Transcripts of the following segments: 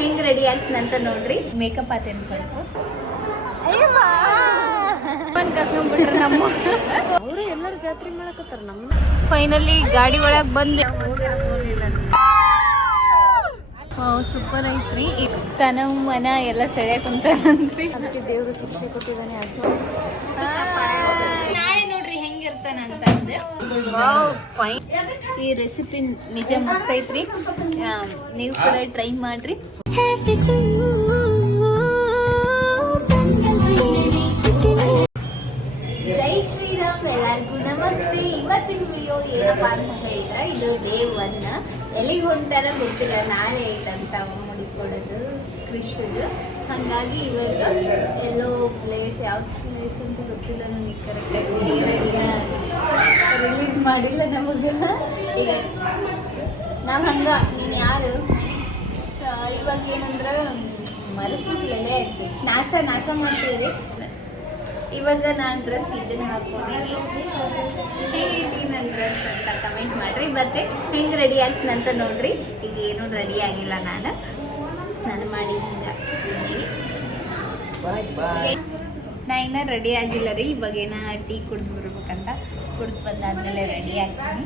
ಹೆಂಗ್ ರೆಡಿ ಆಗ್ತಂತ ನೋಡ್ರಿ. ಮೇಕಪ್ ಆತೇನು ಸ್ವಲ್ಪ ಕಸ್ಕೊಂಡ್ಬಿಟ್ರೆ ನಮ್ಮ ಅವರು ಎಲ್ಲರೂ ಜಾತ್ರೆ ಮಾಡಕತ್ತಾರ. ನಮ್ಮ ಫೈನಲಿ ಗಾಡಿ ಒಳಗೆ ಬಂದೆ. ಸೂಪರ್ ಐತ್ರಿ. ತನ ಮನ ಎಲ್ಲ ಸೆಳೆಯಕ್ ಕುಂತಾನಂತ್ರಿ. ದೇವ್ರು ಶಿಕ್ಷೆ ಕೊಟ್ಟಿದ್ದಾನೆ. ನಾಳೆ ನೋಡ್ರಿ ಹೆಂಗಿರ್ತಾನ ಅಂತ ಅಂದೆ. ಈ ರೆಸಿಪಿ ನಿಜ ಮಸ್ತ್ ಐತ್ರಿ. ನೀವು ಕೂಡ ಟ್ರೈ ಮಾಡ್ರಿ. ಜೈ ಶ್ರೀರಾಮ್, ಎಲ್ಲರಿಗೂ ನಮಸ್ತೆ. ಇವತ್ತಿನ ವಿಡಿಯೋ ಏನಪ್ಪಾ ಅಂತ ಹೇಳಿದ್ರೆ, ಇದು ಡೇ 1. ಎಲ್ಲಿಗೆ ಹೊಂಟಾರ ಗೊತ್ತಿಲ್ಲ. ನಾಳೆ ಐತಂತ ಮುಡಿ ಕೊಡೋದು ಕೃಷ್ಣದು. ಹಾಗಾಗಿ ಇವಾಗ ಎಲ್ಲೋ ಪ್ಲೇಸ್, ಯಾವ ಪ್ಲೇಸ್ ಅಂತ ಗೊತ್ತಿಲ್ಲ ನನಗೆ ಕರೆಕ್ಟಾಗಿ. ಕ್ಲಿಯರಾಗಿಲ್ಲ, ರಿಲೀಸ್ ಮಾಡಿಲ್ಲ ನಮಗೆ. ಈಗ ನಾವು ಹಂಗೆ ನೀನು ಯಾರು ಇವಾಗ ಏನಂದ್ರೆ ಮರೆಸ್ಬಿಟ್ಲೇ ನಾಷ್ಟ ಮಾಡ್ತೀವಿ. ಇವಾಗ ನಾನು ಡ್ರೆಸ್ ಇದನ್ನ ಹಾಕ್ಕೊಂಡಿನಿ. ಹೇಗೈತಿ ನನ್ನ ಡ್ರೆಸ್ ಅಂತ ಕಮೆಂಟ್ ಮಾಡ್ರಿ. ಮತ್ತೆ ಹೆಂಗೆ ರೆಡಿ ಆಗ್ತಂತ ನೋಡ್ರಿ. ಈಗ ಏನೂ ರೆಡಿ ಆಗಿಲ್ಲ, ನಾನು ಸ್ನಾನ ಮಾಡಿ ನಾ ಇನ್ನೂ ರೆಡಿ ಆಗಿಲ್ಲ ರೀ. ಇವಾಗೇನ ಟೀ ಕುಡ್ದು ಬರ್ಬೇಕಂತ. ಕುಡ್ದು ಬಂದಾದ್ಮೇಲೆ ರೆಡಿ ಆಗ್ತೀನಿ.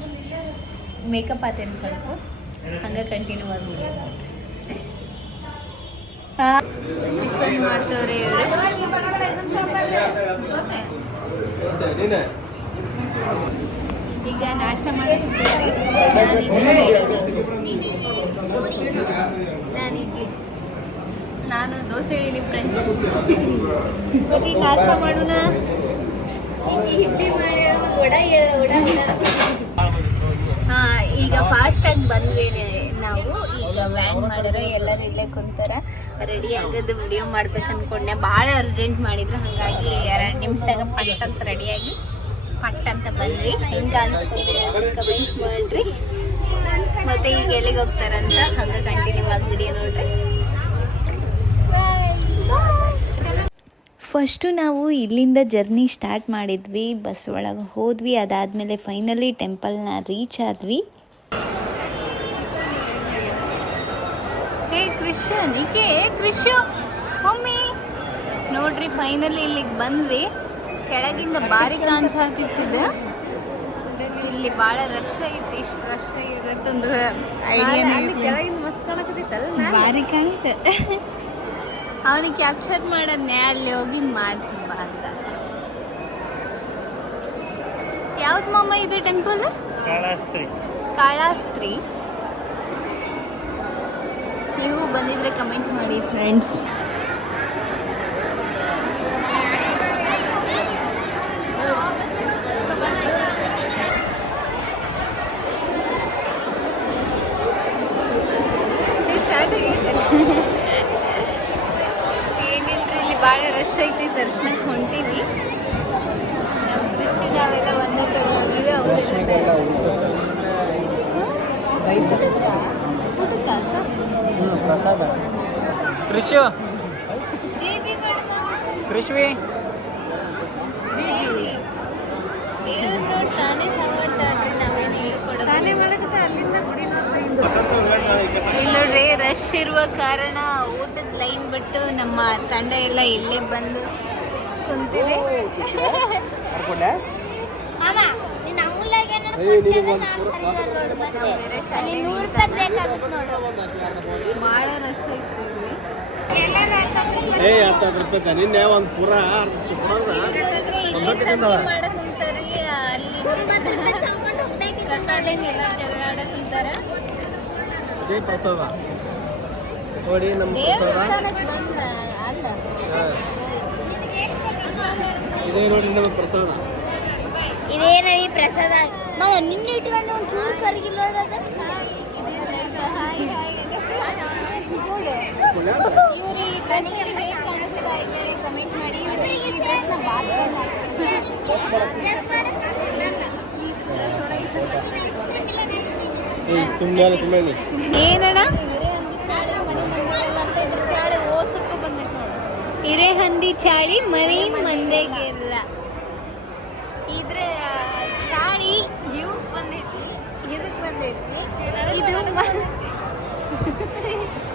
ಮೇಕಪ್ ಆತೇನು ಸ್ವಲ್ಪ, ಹಂಗೆ ಕಂಟಿನ್ಯೂ ಆಗಿಬಿಡಿ. ಚಿಕನ್ ಮಾಡ್ತವ್ರಿ ಇವರು. ಈಗ ನಾಷ್ಟ ಮಾಡಿ ನಾನು ದೋಸೆ ಹೇಳಿ ಫ್ರೆಂಡ್ಸ್. ಈಗ ನಾಷ್ಟ ಮಾಡೋಣ. ಈಗ ಫಾಸ್ಟಾಗಿ ಬಂದ್ವಿ ನಾವು. ಈಗ ವ್ಯಾನ್ ಮಾಡಿದ್ರೆ ಎಲ್ಲರೂ ಇಲ್ಲೇ ಕುಂತಾರ. ರೆಡಿ ಆಗೋದು ವಿಡಿಯೋ ಮಾಡ್ಬೇಕು ಅನ್ಕೊಂಡೆ. ಭಾಳ ಅರ್ಜೆಂಟ್ ಮಾಡಿದ್ರು, ಹಾಗಾಗಿ 2 ನಿಮಿಷದಾಗ ಪಟ್ ಅಂತ ರೆಡಿಯಾಗಿ ಪಟ್ ಅಂತ ಬಂದ್ವಿ. ಹೆಂಗೆ ಅನ್ಸ್ತಿದೆ ಕಮೆಂಟ್ ಮಾಡ್ರಿ. ಮತ್ತೆ ಈಗ ಎಲ್ಲಿಗೆ ಹೋಗ್ತಾರಂತ ಹಂಗೆ ಕಂಟಿನ್ಯೂ ಆಗಿ ವಿಡಿಯೋ ನೋಡ್ರಿ. ಫಸ್ಟು ನಾವು ಇಲ್ಲಿಂದ ಜರ್ನಿ ಸ್ಟಾರ್ಟ್ ಮಾಡಿದ್ವಿ. ಬಸ್ ಒಳಗೆ ಹೋದ್ವಿ. ಅದಾದಮೇಲೆ ಫೈನಲಿ ಟೆಂಪಲ್ನ ರೀಚ್ ಆದ್ವಿ. ಕೃಷ್ಣ ಮಮ್ಮಿ ನೋಡ್ರಿ, ಫೈನಲಿ ಇಲ್ಲಿಗೆ ಬಂದ್ವಿ. ಕೆಳಗಿಂದ ಭಾರಿ ಕಾಣಿಸ್ತಿದ್ದ. ಇಲ್ಲಿ ಭಾಳ ರಶ್ ಐತಿ. ಇಷ್ಟು ರಶ್ ಇರತ್ತೊಂದು ಐಡಿಯಾನೇ ಭಾರಿ ಕಾಣಿತ. ಅವನಿಗೆ ಕ್ಯಾಪ್ಚರ್ ಮಾಡೋದ್ನೇ ಅಲ್ಲಿ ಹೋಗಿ ಮಾಡ್ತೀನಿ ಬಾ ಅಂತ. ಯಾವ್ದು ಮಮ್ಮ ಇದು ಟೆಂಪಲ್? ಕಾಳಾಸ್ತ್ರಿ. ನೀವು ಬಂದಿದ್ರೆ ಕಮೆಂಟ್ ಮಾಡಿ ಫ್ರೆಂಡ್ಸ್. ಏನಿಲ್ರಿ, ಇಲ್ಲಿ ಭಾಳ ರಶ್ ಐತಿ. ದರ್ಶನಕ್ಕೆ ಹೊಂಟೀವಿ. ನಮ್ಮ ಕೃಷಿ ನಾವೆಲ್ಲ ಒಂದೇ ಕಡೆ ಹೋಗಿವಿ. ಊಟಕ್ಕ ಪ್ರಸಾದ ಕೃಷಿ ಜಿ ಮೇಡಮ್, ಕೃಷ್ವಿ ತಾನೇ ಸವಾಡ್ತಾಡ್ರಿ. ನಾವೇನು ಹೇಳ್ಕೊಡೋದು. ಅಲ್ಲಿಂದ ಗುಡಿ ನೋಡ್ರಿ, ರಶ್ ಇರುವ ಕಾರಣ ಊಟದ ಲೈನ್ ಬಿಟ್ಟು ನಮ್ಮ ತಂಡ ಎಲ್ಲ ಇಲ್ಲೇ ಬಂದು ಕುಂತಿದೆ. ಭಾಳ ರಶ್ ಐತಿ. ನಿನ್ನೆ ಒಂದು ಪೂರ ಮಾಡಕ್ ಕುಂತಾರಿ. ಅಲ್ಲಿ ಪ್ರಸಾದಕ್ಕೆ ಎಲ್ಲ ಜಗಳ ಆಡಕ್ ಕುಂತಾರ. ಪ್ರಸಾದ ನೋಡಿ, ನಮ್ಮ ದೇವಸ್ಥಾನಕ್ಕೆ ಬಂದ್ರ ಅಲ್ಲ, ಇದೇ ನೋಡಿ ನಮ್ಮ ಪ್ರಸಾದ. ಇದೇನವಿ ಪ್ರಸಾದ. ನಾವು ನಿನ್ನೆ ಇಟ್ಕೊಂಡು ಒಂದು ಚೂರು ಕರಗಿಲ್ಲ. ಇವ್ರು ಈ ಡ್ರೆಸ್ ಹೇಗೆ ಕಾಣಿಸ್ತಾ ಇದ್ದಾರೆ ಕಮೆಂಟ್ ಮಾಡಿ. ಇವ್ರು ಈ ಡ್ರೆಸ್ನ ಬಾತ್ರೂಮ್ ಏನಣ್ಣ? ಹಿರೇಹಂದಿ ಚಾಳಿ ಮರಿ ಮಂದೆಗಿಲ್ಲ. ಇದ್ರ ಚಾಳಿ ಇವಕ್ಕೆ ಬಂದೈತಿ, ಇದಕ್ಕೆ ಬಂದೈತಿ. ಇದು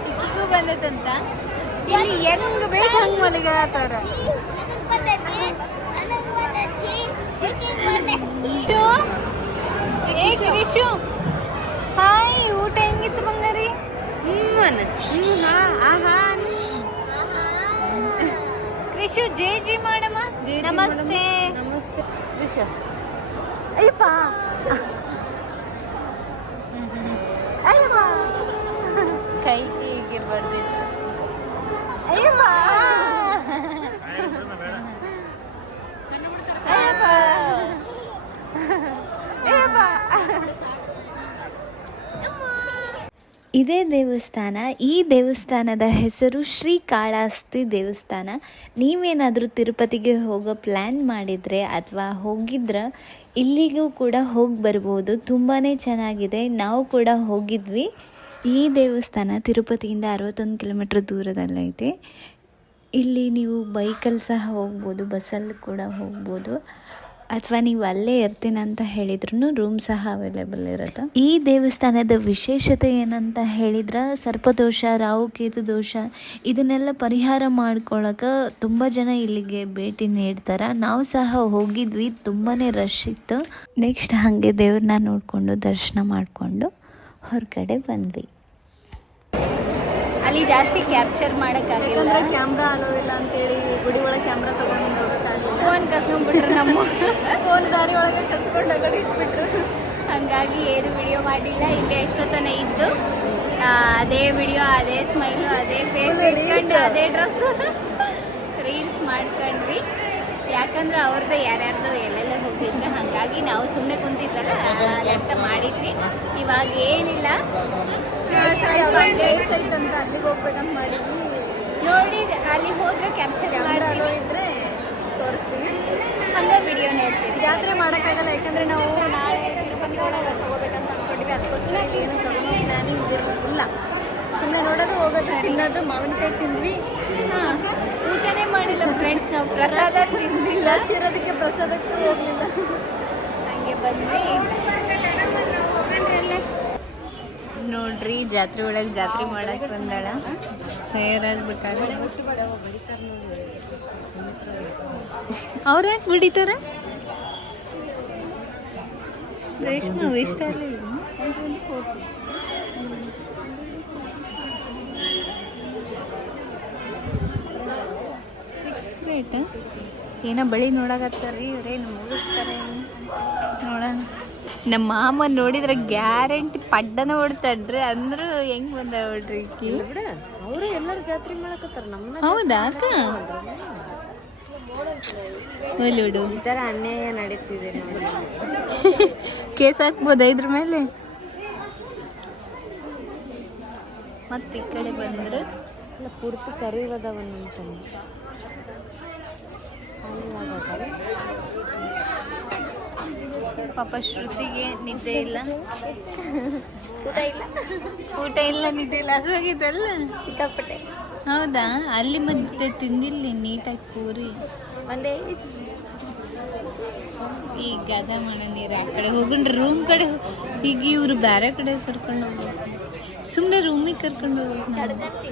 ಇಕ್ಕಿಗೂ ಬಂದೈತಂತ ಇಲ್ಲಿ ಹೆಂಗ್ ಬೇಕು ಹಂಗ್ ಮಲಗತ್ತಾರ. ಏ ಕ್ರಿಶು ಹಾಯ್, ಊಟ ಹೆಂಗಿತ್ತು ಬಂಗಾರಿ? ಕ್ರಿಶು ಜೈ ಜಿ ಮಾಡಮ್ಮ. ನಮಸ್ತೆ ನಮಸ್ತೆ ಕ್ರಿಶು. ಅಯ್ಯಪ್ಪ ಅಯ್ಯಪ್ಪ ಕೈ ಹೀಗೆ ಬರ್ದಿತ್ತು. ಅಯ್ಯಪ್ಪ ಅಯ್ಯಪ್ಪ ಅಯ್ಯಪ್ಪ. ಇದೇ ದೇವಸ್ಥಾನ. ಈ ದೇವಸ್ಥಾನದ ಹೆಸರು ಶ್ರೀಕಾಳಹಸ್ತಿ ದೇವಸ್ಥಾನ. ನೀವೇನಾದರೂ ತಿರುಪತಿಗೆ ಹೋಗೋ ಪ್ಲ್ಯಾನ್ ಮಾಡಿದರೆ ಅಥವಾ ಹೋಗಿದ್ರೆ ಇಲ್ಲಿಗೂ ಕೂಡ ಹೋಗಿ ಬರ್ಬೋದು. ತುಂಬಾ ಚೆನ್ನಾಗಿದೆ. ನಾವು ಕೂಡ ಹೋಗಿದ್ವಿ. ಈ ದೇವಸ್ಥಾನ ತಿರುಪತಿಯಿಂದ 61 ಕಿಲೋಮೀಟ್ರ್ ದೂರದಲ್ಲೈತೆ. ಇಲ್ಲಿ ನೀವು ಬೈಕಲ್ಲಿ ಸಹ ಹೋಗ್ಬೋದು, ಬಸ್ಸಲ್ಲಿ ಕೂಡ ಹೋಗ್ಬೋದು, ಅಥವಾ ನೀವು ಅಲ್ಲೇ ಇರ್ತೀನಂತ ಹೇಳಿದ್ರೂ ರೂಮ್ ಸಹ ಅವೈಲೇಬಲ್ ಇರುತ್ತೆ. ಈ ದೇವಸ್ಥಾನದ ವಿಶೇಷತೆ ಏನಂತ ಹೇಳಿದ್ರೆ ಸರ್ಪದೋಷ, ರಾಹುಕೇತು ದೋಷ ಇದನ್ನೆಲ್ಲ ಪರಿಹಾರ ಮಾಡ್ಕೊಳ್ಳೋಕೆ ತುಂಬ ಜನ ಇಲ್ಲಿಗೆ ಭೇಟಿ ನೀಡ್ತಾರೆ. ನಾವು ಸಹ ಹೋಗಿದ್ವಿ, ತುಂಬಾ ರಶ್ ಇತ್ತು. ನೆಕ್ಸ್ಟ್ ಹಾಗೆ ದೇವ್ರನ್ನ ನೋಡಿಕೊಂಡು ದರ್ಶನ ಮಾಡಿಕೊಂಡು ಹೊರಗಡೆ ಬಂದ್ವಿ. ಅಲ್ಲಿ ಜಾಸ್ತಿ ಕ್ಯಾಪ್ಚರ್ ಮಾಡೋಕ್ಕಾಗಿಲ್ಲ, ಯಾಕಂದ್ರೆ ಕ್ಯಾಮ್ರಾ ಅಲೋ ಇಲ್ಲ ಅಂತೇಳಿ ಗುಡಿ ಒಳಗೆ ಕ್ಯಾಮ್ರಾ ತಗೊಂಡು ಹೋಗೋಕ್ಕಾಗಲ್ಲ. ಫೋನ್ ಕಸ್ಕೊಂಡ್ಬಿಟ್ರು. ನಮ್ಮ ಫೋನ್ ದಾರಿ ಒಳಗೆ ಕಸ್ಕೊಂಡು ಹೋಗೋದು ಇಟ್ಬಿಟ್ರು. ಹಾಗಾಗಿ ಏನು ವಿಡಿಯೋ ಮಾಡಿಲ್ಲ. ಇಲ್ಲಿ ಎಷ್ಟೊತ್ತನ ಇದ್ದು ಅದೇ ವಿಡಿಯೋ, ಅದೇ ಸ್ಮೈಲು, ಅದೇ ಫೇಸ್ ಇಟ್ಕೊಂಡು ಅದೇ ಡ್ರೆಸ್ ರೀಲ್ಸ್ ಮಾಡ್ಕೊಂಡ್ವಿ. ಯಾಕಂದ್ರೆ ಅವ್ರದ್ದು ಯಾರ್ಯಾರ್ದು ಎಲ್ಲೆಲ್ಲ ಹೋಗಿದ್ರು, ಹಾಗಾಗಿ ನಾವು ಸುಮ್ಮನೆ ಕುಂತಿದ್ವಲ್ಲ ಅಂತ ಮಾಡಿದ್ವಿ. ಇವಾಗ ಏನಿಲ್ಲ, ಐತಂತ ಅಲ್ಲಿಗೆ ಹೋಗ್ಬೇಕಂತ ಮಾಡಿದ್ವಿ. ನೋಡಿ ಅಲ್ಲಿ ಹೋದ್ರೆ ಕ್ಯಾಪ್ಚರ್ ಕ್ಯಾಮ್ರಾ ಇದ್ರೆ ತೋರಿಸ್ತೀನಿ, ಹಂಗೆ ವಿಡಿಯೋ ನೋಡ್ತೀವಿ. ಜಾತ್ರೆ ಮಾಡೋಕ್ಕಾಗಲ್ಲ, ಯಾಕಂದರೆ ನಾವು ನಾಳೆ ತಿರುಪತಿ ಒಳಗೆ ತಗೋಬೇಕಂತ ಅಂದ್ಕೊಂಡಿವಿ. ಅದಕ್ಕೋಸ್ಕರ ಇಲ್ಲಿ ಏನು ತಗೊಳ್ಳೋ ಪ್ಲ್ಯಾನಿಂಗ್ ಇರಲಿಲ್ಲ. ಸುಮ್ಮನೆ ನೋಡೋದು, ಹೋಗೋದು, ತಿನ್ನೋದು. ಮಾವಿನಕಾಯಿ ತಿಂದ್ವಿ. ಹಾಂ, ಊಟನೇ ಮಾಡಿಲ್ಲ ಫ್ರೆಂಡ್ಸ್. ನಾವು ಪ್ರಸಾದ ತಿಂದಿಲ್ಲ. ರಶ್ ಇರೋದಕ್ಕೆ ಪ್ರಸಾದಕ್ಕೂ ಹೋಗಲಿಲ್ಲ. ಹಂಗೆ ಬಂದ್ವಿ. ನೋಡ್ರಿ, ಜಾತ್ರೆ ಒಳಗೆ ಜಾತ್ರೆ ಮಾಡಕ್ಕೆ ಬಂದಾಳ. ತಯಾರಾಗ್ಬಿಟ್ಟಾಳ. ಅವ್ರು ಯಾಕೆ ಬಿಡಿತಾರ? ವೈಷ್ಣವ್ ಇಷ್ಟ ಫಿಕ್ಸ್ ರೇಟ್. ಏನೋ ಬಳಿ ನೋಡಕತ್ತಾರ್ರಿ ಇವ್ರೇನು ಮುಗಿಸ್ತಾರೆ ನೋಡೋಣ. ನಮ್ಮ ಮಾಮ ನೋಡಿದ್ರೆ ಗ್ಯಾರಂಟಿ ಪಡ್ಡನ ಹೊಡ್ತಾನ್ರಿ. ಅಂದ್ರು ಹೆಂಗ್ ಬಂದ ನೋಡ್ರಿ ಅವರು ಎಲ್ಲರೂ ಜಾತ್ರೆ ಮಾಡಕತ್ತಾರ. ನಮ್ಮ ಹೌದಾ ಅಕ್ಕ? ಒಲ್ಲು ಈ ಥರ ಅನ್ಯಾಯ ನಡೀತಿದೆ. ಕೇಸ್ ಹಾಕ್ಬೋದ ಇದ್ರ ಮೇಲೆ? ಮತ್ತೆ ಈ ಕಡೆ ಬಂದ್ರು ಪೂರ್ತಿ ಕರಿವದವನ್ನ ಪಾಪ ಶ್ರುತಿಗೆ ನಿದ್ದೆ ಇಲ್ಲ, ಊಟ ಇಲ್ಲ, ನಿದ್ದೆ ಇಲ್ಲ, ಹಸುವಾಗಿದ್ದಲ್ಲ ಸಿಕ್ಕಾಪಟ್ಟೆ. ಹೌದಾ? ಅಲ್ಲಿ ಮತ್ತೆ ತಿಂದಿಲ್ಲ ನೀಟಾಗಿ ಪೂರಿ. ಒಂದೇ ಈಗ ಗದ ಮಾಡ ನೀರು ಆ ಕಡೆ ಹೋಗ್ರಿ, ರೂಮ್ ಕಡೆ. ಈಗ ಇವ್ರು ಬೇರೆ ಕಡೆ ಕರ್ಕೊಂಡು ಹೋಗ್ಬೇಕು. ಸುಮ್ಮನೆ ರೂಮಿಗೆ ಕರ್ಕೊಂಡು ಹೋಗ್ಬೇಕು.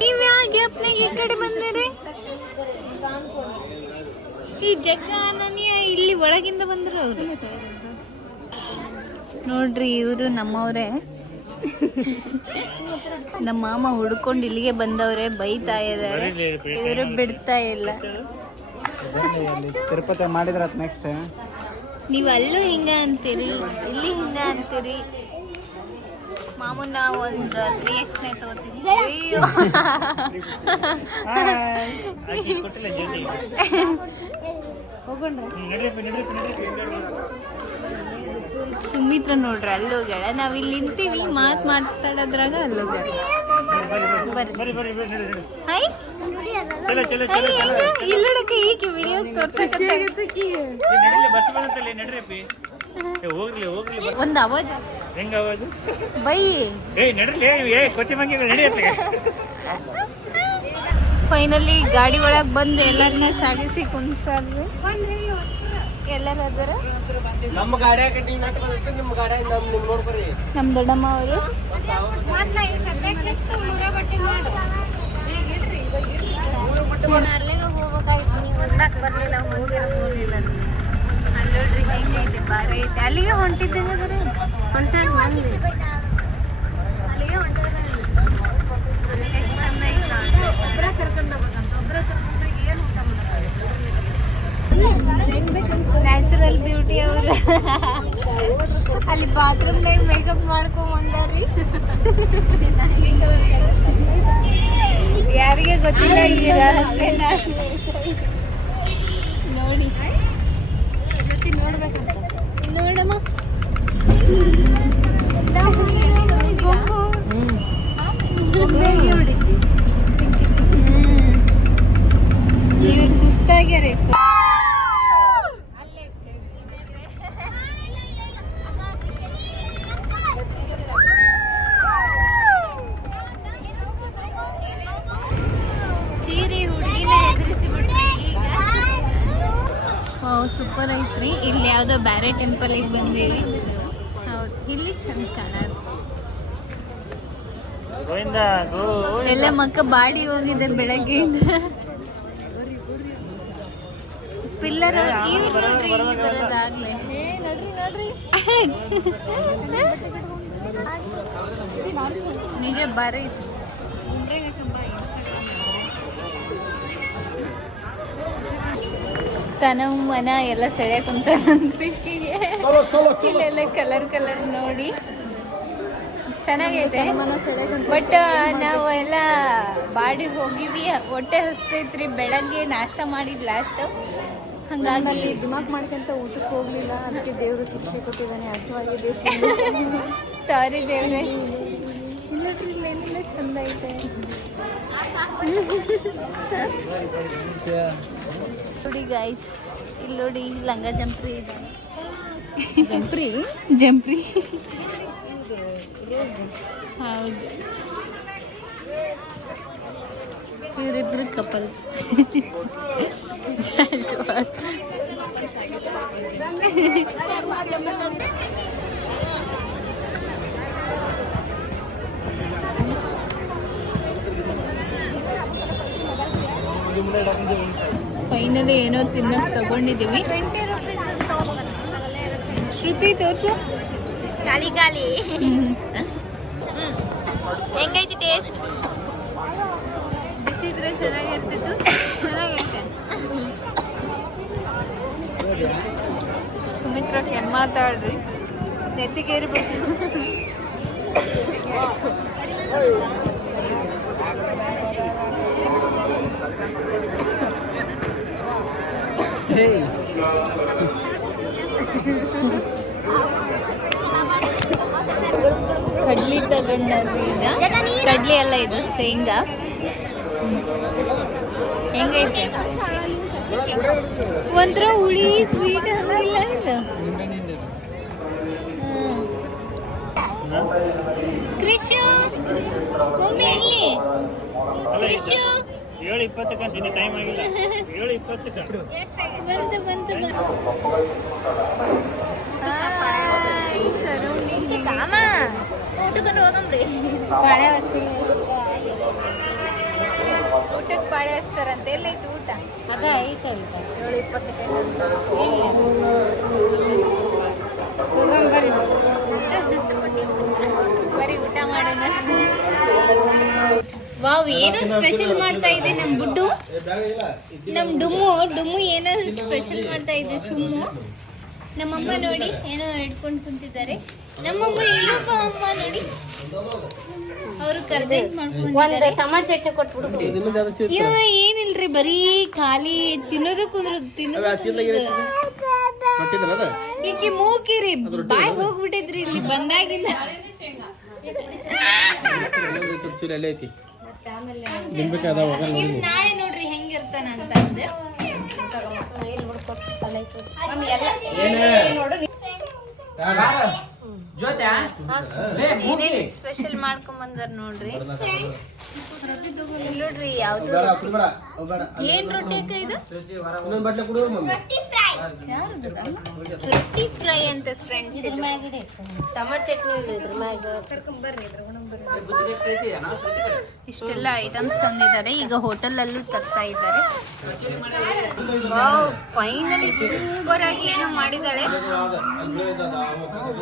ನೀವು ಯಾವ ಗ್ಯಾಪ್ನಾಗ ಈ ಕಡೆ ಬಂದಿರಿ? ಈ ಜಗ್ಗ ಅನನ್ಯ ಇಲ್ಲಿ ಒಳಗಿಂದ ಬಂದ್ರು ಅವರು. ನೋಡ್ರಿ, ಇವರು ನಮ್ಮವ್ರೆ. ನಮ್ಮ ಮಾಮ ಹುಡ್ಕೊಂಡು ಇಲ್ಲಿಗೆ ಬಂದವ್ರೆ, ಬೈತಾ ಇದ್ದಾರೆ. ಇವರು ಬಿಡ್ತಾ ಇಲ್ಲ. ತಿರುಪತಿ ಮಾಡಿದ್ರ ನೆಕ್ಸ್ಟ್ ನೀವು ಅಲ್ಲೂ ಹಿಂಗ ಅಂತೀರಿ, ಇಲ್ಲಿ ಹಿಂಗ ಅಂತೀರಿ. ಮಾಮೂನ ಒಂದು 3Xನೇ ತಗೋತೀನಿ. ಅಯ್ಯೋ, ಸುಮಿತ್ರ ನೋಡ್ರಿ ಅಲ್ಲಿ ಹೋಗ್ಯಾಳ. ನಾವ್ ಇಲ್ಲಿ ನಿಂತೀವಿ, ಮಾತಾಡೋದ್ರಾಗ ಅಲ್ಲಿ ಹೋಗ್ಯಾಳ. ಹೈ ಇಲ್ಲಡಕ್ಕೆ ಈಗ ವಿಡಿಯೋ ಒಂದು ಅವಾಜ್ ಬೈ. ಫೈನಲಿ ಗಾಡಿ ಒಳಗೆ ಬಂದು ಎಲ್ಲರನ್ನ ಸಾಗಿಸಿ ಕುಂದ್ಸಾರ್ರಿ. ಎಲ್ಲರೂ ಅದರ ನಮ್ಮ ಗಾಡಿ ನಿಮ್ಮ ಗಾಡಿ ನೋಡ್ಕೊರಿ. ನಮ್ಮ ದೊಡ್ಡಮ್ಮ ಅವರು ಹೇಳಕ್ ಬರ್ಲಿಲ್ಲ, ಹೋಗಿಲ್ಲ. ಅಲ್ಲಿ ನೋಡ್ರಿ ಹೆಂಗೈತೆ, ಬಾರಿ ಐತೆ. ಅಲ್ಲಿಗೆ ಹೊಂಟಿದ್ದೇನೆ ಬರೀ ಹೊಂಟಾರ ಮಂದಿ, ಅಲ್ಲಿಗೆ ಹೊಂಟಾರ. ಅಲ್ಲಿ ಎಷ್ಟು ಚಂದ ಐತೆ ನೋಡಿ. ಒಬ್ಬರ ಕರ್ಕೊಂಡು ಹೋಗ್ಬೇಕಂತ, ಒಬ್ಬರ ಕರ್ಕೊಂಡ್ರೆ ಏನು ಊಟ ಮಾಡೋದು? ನ್ಯಾಚುರಲ್ ಬ್ಯೂಟಿ ಅವರು ಅಲ್ಲಿ ಬಾತ್ರೂಮ್ನಾಗ ಮೇಕಪ್ ಮಾಡ್ಕೊಂಡ್ ಬಂದಾರಿ. ಯಾರಿಗೆ ಗೊತ್ತಿಲ್ಲ ಈ ರಹಸ್ಯನ ನೋಡಿ. ಜೊತೆ ನೋಡ್ಬೇಕಂತ ನೋಡಮ್ಮ, ಇವ್ರು ಸುಸ್ತಾಗ್ಯಾರೆ. ಚೀರಿ ಹುಡುಗಿನ ಹೆದರಿಸಿ ಬಿಟ್ರಿ ಈಗ. ಸೂಪರ್ ಐತ್ರಿ. ಇಲ್ಲಿ ಯಾವ್ದೋ ಬ್ಯಾರೆ ಟೆಂಪಲ್ಗೆ ಬಂದೀವಿ. ಹೌದು, ಇಲ್ಲಿ ಚಂದ ಕಾಣೋದು. ಎಲ್ಲ ಮಕ್ಕ ಬಾಡಿ ಹೋಗಿದೆ ಬೆಳಗ್ಗೆಯಿಂದ. ಪಿಲ್ಲರ್ ನೋಡ್ರಿ, ಇಲ್ಲಿ ಬರೋದಾಗ್ಲೇ. ನಿಜ ಬಾರಿ ಐತಿ. ತನ ಮನ ಎಲ್ಲ ಸೆಳ್ಯಾಕ ಕುಂತಾರಂತ್ರಿ. ಇಲ್ಲೆಲ್ಲ ಕಲರ್ ನೋಡಿ ಚೆನ್ನಾಗೈತೆ. ಬಟ್ ನಾವು ಎಲ್ಲ ಬಾಡಿ ಹೋಗಿವಿ, ಹೊಟ್ಟೆ ಹಸ್ತೈತ್ರಿ. ಬೆಳಗ್ಗೆ ನಾಷ್ಟ ಮಾಡಿದ್ ಲಾಸ್ಟ್, ಹಂಗಾಗಿ ದಿಮಾಕ್ ಮಾಡ್ಕೊಂತ ಊಟಕ್ಕೆ ಹೋಗ್ಲಿಲ್ಲ. ಅದಕ್ಕೆ ದೇವ್ರು ಶಿಕ್ಷೆ ಕೊಟ್ಟಿದ್ದಾನೆ, ಹಸುವಾಗಿದೆ. ಸಾರಿ ದೇವ್ರೆ. ಇಲ್ಲೆಲ್ಲ ಚಂದ ಐತೆ ನೋಡಿ ಗೈಸ್, ಇಲ್ಲಿ ನೋಡಿ ಲಂಗ ಜಂಪ್ರಿ ಇದೆ. ಜಂಪ್ರಿ ಹೌದು, ಇವರಿಬ್ರು ಕಪಲ್ಸ್. ಫೈನಲಿ ಏನೋ ತಿನ್ನಕ್ ತಗೊಂಡಿದೀವಿ. ಶ್ರುತಿ ತೋರ್ಸು. ಖಾಲಿ ಹೆಂಗೈತಿ ಟೇಸ್ಟ್? ಬಿಸಿದ್ರೆ ಚೆನ್ನಾಗಿರ್ತಿತ್ತು. ಚೆನ್ನಾಗೈತೆ. ಸುಮಿತ್ರ ಕೆಮ್ಮಾತಾಡ್ರಿ, ನೆತ್ತಿಗೇರಿಬೇಕು. ಕಡ್ಲಿ ತಗೊಂಡ್ರಿ ಈಗ. ಕಡ್ಲಿ ಎಲ್ಲ ಇದು ಶೇಂಗಾ. ಹೆಂಗೈತೆ? ಒಂಥರ ಹುಳಿ ಸ್ವೀಟ್ ಹಂಗಿಲ್ಲ ಇದು. ಕೃಷು ಮಮ್ಮಿ ಎಲ್ಲಿ? ಕೃಷು 7:20 ಅಂತೀನಿ, ಟೈಮ್ ಆಗಿಲ್ಲ. 7:20 ಬಂತು. ಸರೌಂಡಿಂಗ್ ಊಟಕ್ಕೆ ಹೋಗಮ್ರಿ. ಪಾಳೆ ಊಟಕ್ಕೆ ಪಾಳೆ ಹಚ್ತಾರಂತೆ. ಎಲ್ಲೈತು ಊಟ? ಅದ ಐತೆ 7:20 ಬರೀ ಊಟ ಮಾಡೋಣ. ವಾವ್, ಏನೋ ಸ್ಪೆಷಲ್ ಮಾಡ್ತಾ ಇದೆ ನಮ್ ಬುಡ್ಡು. ನಮ್ ಡುಮ್ಮು ಏನೋ ಸ್ಪೆಷಲ್ ಮಾಡ್ತಾ ಇದೆ. ಸುಮ್ಮು ನಮ್ಮಮ್ಮ ನೋಡಿ ಏನೋ ಹಿಡ್ಕೊಂಡು ಕುಂತಿದ್ದಾರೆ. ನಮ್ಮಮ್ಮ ಇಲ್ಲಪ್ಪ ಅಮ್ಮ ನೋಡಿ, ಅವರು ಕರ್ದೆಂಟ್ ಮಾಡ್ಕೊಂಡಿದ್ದಾರೆ. ಟಮಾಟೋ ಚಟ್ನಿ ಕೊಟ್ಬಿಡು. ಏನಿಲ್ರಿ, ಬರೀ ಖಾಲಿ ತಿನ್ನೋದು ಕುಂದ್ರದು, ಈಕಿ ಮೂಕಿರಿ ಬಾಯ್ ಹೋಗ್ಬಿಟ್ಟಿದ್ರಿ ಇಲ್ಲಿ ಬಂದಾಗಿಂದ. ಇವ್ ನಾಳೆ ನೋಡ್ರಿ ಹೆಂಗಿರ್ತಾನ ಅಂತ ಅಂದೆ. ಸ್ಪೆಷಲ್ ಮಾಡ್ಕೊಂಡ್ ಬಂದಾರ ನೋಡ್ರಿ. ನೋಡ್ರಿ ಯಾವ್ದು ಏನ್ ರೊಟ್ಟಿ ಅಕ್ಕ ಇದು? ರೊಟ್ಟಿ ಫ್ರೈ ಅಂತ ಫ್ರೆಂಡ್ಸ್. ಟಮಾಟೋ ಚಟ್ನಿ ಇದ್ರ ಮ್ಯಾಗ ಕರ್ಕೊಂಡ್ ಬರ್ರಿ. ಇಷ್ಟೆಲ್ಲ ಐಟಮ್ಸ್ ತಂದಿದ್ದಾರೆ. ಈಗ ಹೋಟೆಲಲ್ಲೂ ತರ್ತಾ ಇದ್ದಾರೆ. ಫೈನಲಿ ಸೂಪರ್ ಆಗಿ ಏನೋ ಮಾಡಿದ್ದಾಳೆ.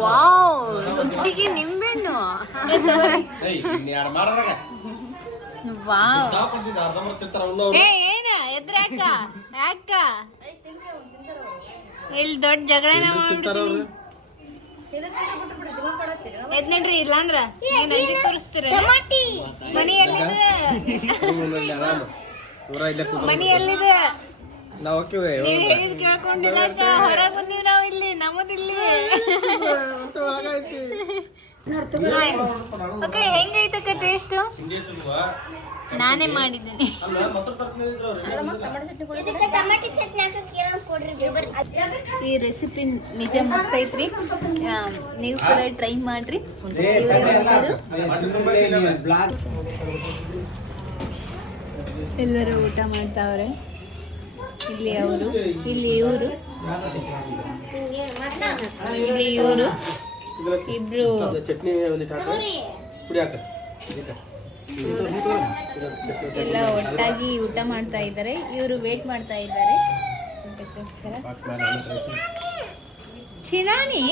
ವಾವ್, ರುಚಿಗೆ ನಿಂಬೆಹಣ್ಣು. ವಾವ್, ಏನ ಎದ್ರಾಕ ಯಾಕ ಇಲ್ಲಿ ದೊಡ್ಡ ಜಗಳನ ಮಾಡ್ಬಿಡ್ತೀನಿ. ಎದ್ ನಡ್ರಿ, ಇಲ್ಲಾಂದ್ರ ಏನ್ ಅಂಜಿ ತೋರಿಸ್ತೀರ? ಮನಿ ಎಲ್ಲಿದೆ? ಮನಿ ಎಲ್ಲಿದೆ? ನೀವ್ ಹೇಳಿದ್ ಕೇಳ್ಕೊಂಡಿಲ್ಲ, ಹೊರಗ್ ಬಂದೀವಿ ನಾವ್. ಇಲ್ಲಿ ನಮ್ಮದಿಲ್ಲಿ. Okay, ಹೆಂಗೈತಕ್ಕ taste? ನಾನೇ ಮಾಡಿದ್ದೀನಿ. ಈ ರೆಸಿಪಿ ನಿಜ ಮಸ್ತ್ ಐತ್ರಿ. ನೀವು ಕೂಡ ಟ್ರೈ ಮಾಡ್ರಿ. ಎಲ್ಲರೂ ಊಟ ಮಾಡ್ತಾವ್ರೆ. ಇಲ್ಲಿ ಅವರು, ಇಲ್ಲಿ ಇವರು, ಇಲ್ಲಿ ಇವರು ಇಬ್ರು ಎಲ್ಲ ಒಟ್ಟಾಗಿ ಊಟ ಮಾಡ್ತಾ ಇದ್ದಾರೆ. ಇವರು ವೇಟ್ ಮಾಡ್ತಾ ಇದ್ದಾರೆ. ಶಿವಾನಿ